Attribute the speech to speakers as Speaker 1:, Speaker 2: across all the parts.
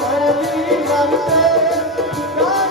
Speaker 1: Thank you.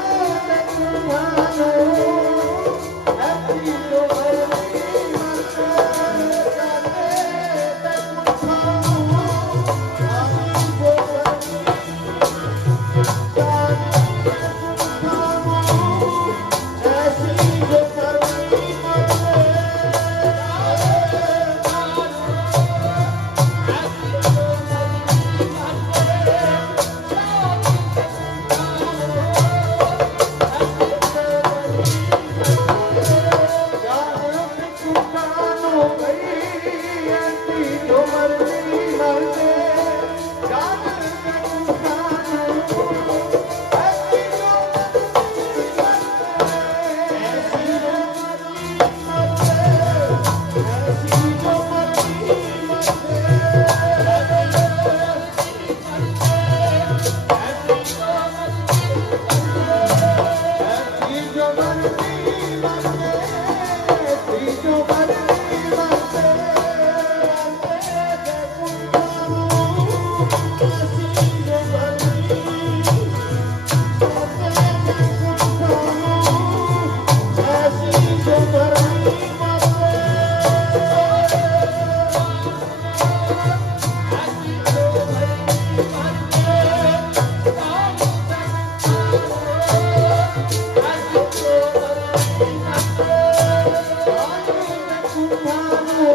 Speaker 1: تھا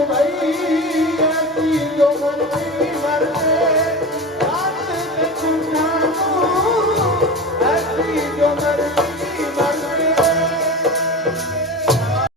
Speaker 1: ويي